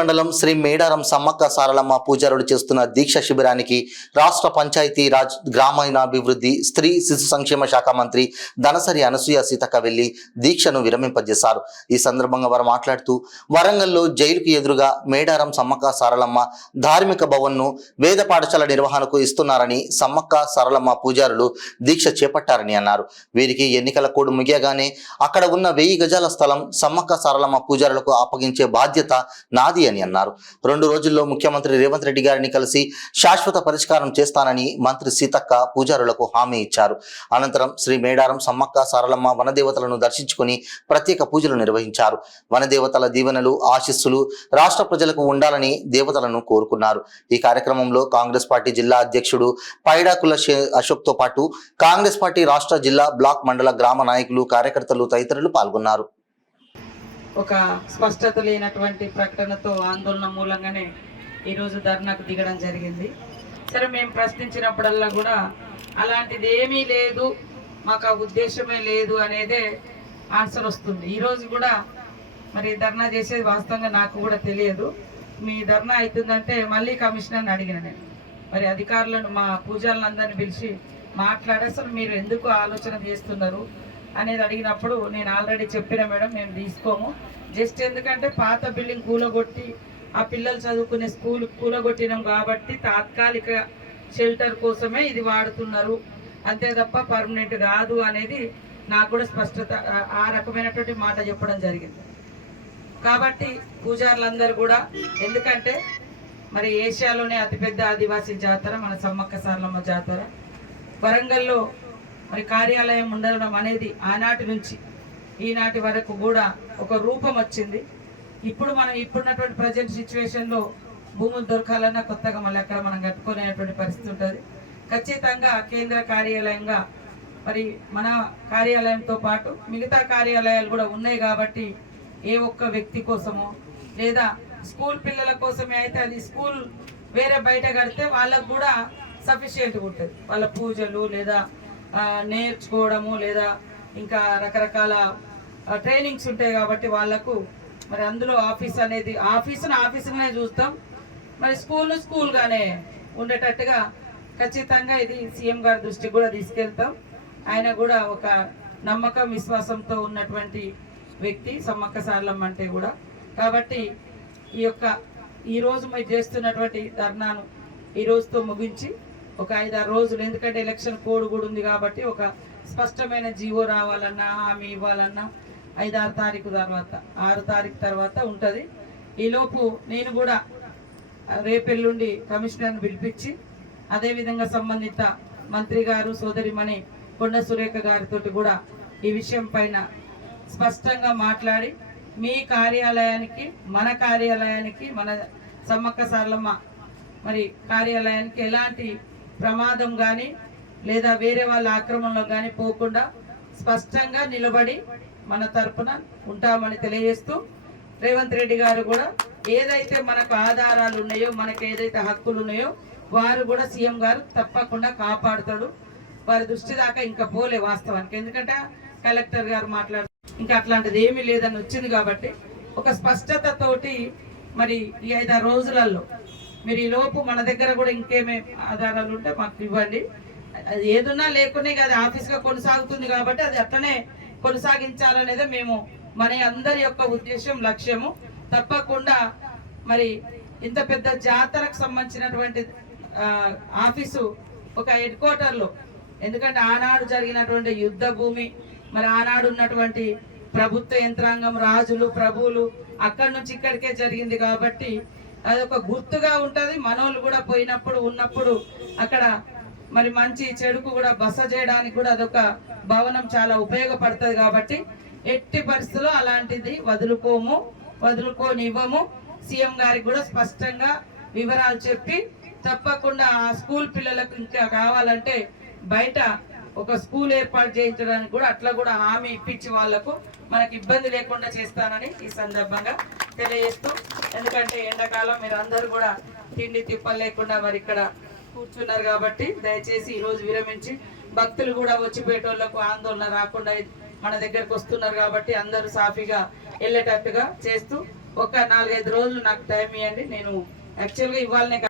మండలం శ్రీ మేడారం సమ్మక్క సారలమ్మ పూజారులు చేస్తున్న దీక్ష శిబిరానికి రాష్ట్ర పంచాయతీ రాజ్ గ్రామీణాభివృద్ధి స్త్రీ శిశు సంక్షేమ శాఖ మంత్రి దనసరి అనసూయ సీతక్క వెళ్లి దీక్షను విరమింపజేశారు. ఈ సందర్భంగా వారు మాట్లాడుతూ వరంగల్లో జైలుకు ఎదురుగా మేడారం సమ్మక్క సారలమ్మ ధార్మిక భవన్ను వేద పాఠశాల నిర్వహణకు ఇస్తున్నారని, సమ్మక్క సారలమ్మ పూజారులు దీక్ష చేపట్టారని అన్నారు. వీరికి ఎన్నికల కోడ్ ముగియగానే అక్కడ ఉన్న 1000 గజాల స్థలం సమ్మక్క సారలమ్మ పూజారులకు అప్పగించే బాధ్యత నాది అని అన్నారు. 2 రోజుల్లో ముఖ్యమంత్రి రేవంత్ రెడ్డి గారిని కలిసి శాశ్వత పరిష్కారం చేస్తానని మంత్రి సీతక్క పూజారులకు హామీ ఇచ్చారు. అనంతరం శ్రీ మేడారం సమ్మక్క సారలమ్మ వనదేవతలను దర్శించుకుని ప్రత్యేక పూజలు నిర్వహించారు. వనదేవతల దీవెనలు, ఆశీస్సులు రాష్ట్ర ప్రజలకు ఉండాలని దేవతలను కోరుకున్నారు. ఈ కార్యక్రమంలో కాంగ్రెస్ పార్టీ జిల్లా అధ్యక్షుడు పైడాకుల అశోక్తో పాటు కాంగ్రెస్ పార్టీ రాష్ట్ర, జిల్లా, బ్లాక్, మండల, గ్రామ నాయకులు, కార్యకర్తలు తదితరులు పాల్గొన్నారు. ఒక స్పష్టత లేనటువంటి ప్రకటనతో ఆందోళన మూలంగానే ఈరోజు ధర్నాకు దిగడం జరిగింది. సరే, మేము ప్రశ్నించినప్పుడల్లా కూడా అలాంటిది ఏమీ లేదు, మాకు ఆ ఉద్దేశమే లేదు అనేదే ఆన్సర్ వస్తుంది. ఈరోజు కూడా మరి ధర్నా చేసేది వాస్తవంగా నాకు కూడా తెలియదు. మీ ధర్నా అవుతుందంటే మళ్ళీ కమిషనర్ని అడిగిన నేను, మరి అధికారులను, మా పూజారులందరినీ పిలిచి మాట్లాడి అసలు మీరు ఎందుకు ఆలోచన చేస్తున్నారు అనేది అడిగినప్పుడు నేను ఆల్రెడీ చెప్పిన మేడం, మేము తీసుకోము, జస్ట్ ఎందుకంటే పాత బిల్డింగ్ కూలగొట్టి ఆ పిల్లలు చదువుకునే స్కూల్ కూలగొట్టినాం కాబట్టి తాత్కాలిక షెల్టర్ కోసమే ఇది వాడుతున్నారు, అంతే తప్ప పర్మనెంట్ కాదు అనేది నాకు కూడా స్పష్టత, ఆ రకమైనటువంటి మాట చెప్పడం జరిగింది. కాబట్టి పూజారులందరూ కూడా, ఎందుకంటే మరి ఏషియాలోనే అతిపెద్ద ఆదివాసీ జాతర మన సమ్మక్క సారలమ్మ జాతర, వరంగల్లో మరి కార్యాలయం ఉండడం అనేది ఆనాటి నుంచి ఈనాటి వరకు కూడా ఒక రూపం వచ్చింది. ఇప్పుడు మనం ఇప్పుడున్నటువంటి ప్రజెంట్ సిచ్యువేషన్లో భూములు దొరకాలన్నా కొత్తగా మళ్ళీ అక్కడ మనం కట్టుకునేటువంటి పరిస్థితి ఉంటుంది. ఖచ్చితంగా కేంద్ర కార్యాలయంగా మరి మన కార్యాలయంతో పాటు మిగతా కార్యాలయాలు కూడా ఉన్నాయి కాబట్టి ఏ ఒక్క వ్యక్తి కోసమో లేదా స్కూల్ పిల్లల కోసమే అయితే అది స్కూల్ వేరే బయట కడితే వాళ్ళకు కూడా సఫిషియెంట్గా ఉంటుంది. వాళ్ళ పూజలు లేదా నేర్చుకోవడము లేదా ఇంకా రకరకాల ట్రైనింగ్స్ ఉంటాయి కాబట్టి వాళ్లకు మరి అందులో ఆఫీస్ అనేది ఆఫీసునే చూస్తాం, మరి స్కూల్గానే ఉండేటట్టుగా ఖచ్చితంగా ఇది సీఎం గారి దృష్టికి కూడా తీసుకెళ్తాం. ఆయన కూడా ఒక నమ్మకం, విశ్వాసంతో ఉన్నటువంటి వ్యక్తి సమ్మక్క సారలమ్మ అంటే కూడా. కాబట్టి ఈరోజు మీరు చేస్తున్నటువంటి ధర్నాను ఈ రోజుతో ముగించి ఒక 5-6 రోజులు, ఎందుకంటే ఎలక్షన్ కోడ్ కూడా ఉంది కాబట్టి ఒక స్పష్టమైన జీవో రావాలన్నా, హామీ ఇవ్వాలన్నా 5-6 తారీఖు తర్వాత, 6 తారీఖు తర్వాత ఉంటుంది. ఈలోపు నేను కూడా రేపెల్లుండి కమిషనర్ని పిలిపించి అదేవిధంగా సంబంధిత మంత్రి గారు, సోదరిమణి కొండ సురేఖ గారితో కూడా ఈ విషయం పైన స్పష్టంగా మాట్లాడి మీ కార్యాలయానికి, మన కార్యాలయానికి, మన సమ్మక్క సారలమ్మ మరి కార్యాలయానికి ఎలాంటి ప్రమాదం కానీ లేదా వేరే వాళ్ళ ఆక్రమణలో కానీ పోకుండా స్పష్టంగా నిలబడి మన తరపున ఉంటామని తెలియజేస్తూ, రేవంత్ రెడ్డి గారు కూడా ఏదైతే మనకు ఆధారాలు ఉన్నాయో, మనకు ఏదైతే హక్కులు ఉన్నాయో వారు కూడా సీఎం గారు తప్పకుండా కాపాడుతాడు. వారి దృష్టి దాకా ఇంకా పోలే వాస్తవానికి, ఎందుకంటే కలెక్టర్ గారు మాట్లాడుతూ ఇంకా అట్లాంటిది ఏమీ లేదని వచ్చింది కాబట్టి ఒక స్పష్టతతోటి మరి ఈ 5-6 రోజులలో మీరు ఈ లోపు మన దగ్గర కూడా ఇంకేమే ఆధారాలు ఉంటే మాకు ఇవ్వండి. అది ఏదున్నా లేకునే అది ఆఫీస్గా కొనసాగుతుంది కాబట్టి అది అట్లనే కొనసాగించాలనేదే మేము మన అందరి యొక్క ఉద్దేశం, లక్ష్యము. తప్పకుండా మరి ఇంత పెద్ద జాతరకు సంబంధించినటువంటి ఆఫీసు ఒక హెడ్ క్వార్టర్లో, ఎందుకంటే ఆనాడు జరిగినటువంటి యుద్ధ భూమి, మరి ఆనాడు ఉన్నటువంటి ప్రభుత్వ యంత్రాంగం, రాజులు, ప్రభువులు అక్కడి నుంచి ఇక్కడికే జరిగింది కాబట్టి అదొక గుర్తుగా ఉంటుంది. మనోళ్ళు కూడా పోయినప్పుడు ఉన్నప్పుడు అక్కడ మరి మంచి చెడుకు కూడా బస చేయడానికి కూడా అదొక భవనం చాలా ఉపయోగపడుతుంది. కాబట్టి ఎట్టి పరిస్థితుల్లో అలాంటిది వదులుకోనివ్వము. సీఎం గారికి కూడా స్పష్టంగా వివరాలు చెప్పి తప్పకుండా ఆ స్కూల్ పిల్లలకు ఇంకా కావాలంటే బయట ఒక స్కూల్ ఏర్పాటు చేయించడానికి కూడా అట్లా కూడా హామీ ఇప్పించి వాళ్లకు మనకి ఇబ్బంది లేకుండా చేస్తానని ఈ సందర్భంగా తెలియజేస్తూ, ఎందుకంటే ఎండాకాలం మీరు అందరూ కూడా తిండి తిప్పలు లేకుండా మరి ఇక్కడ కూర్చున్నారు కాబట్టి దయచేసి ఈ రోజు విరమించి భక్తులు కూడా వచ్చిపోయేటోళ్లకు ఆందోళన రాకుండా మన దగ్గరకు వస్తున్నారు కాబట్టి అందరూ సాఫీగా వెళ్ళేటట్టుగా చేస్తూ ఒక 4-5 రోజులు నాకు టైం ఇవ్వండి. నేను యాక్చువల్గా ఇవ్వాలనే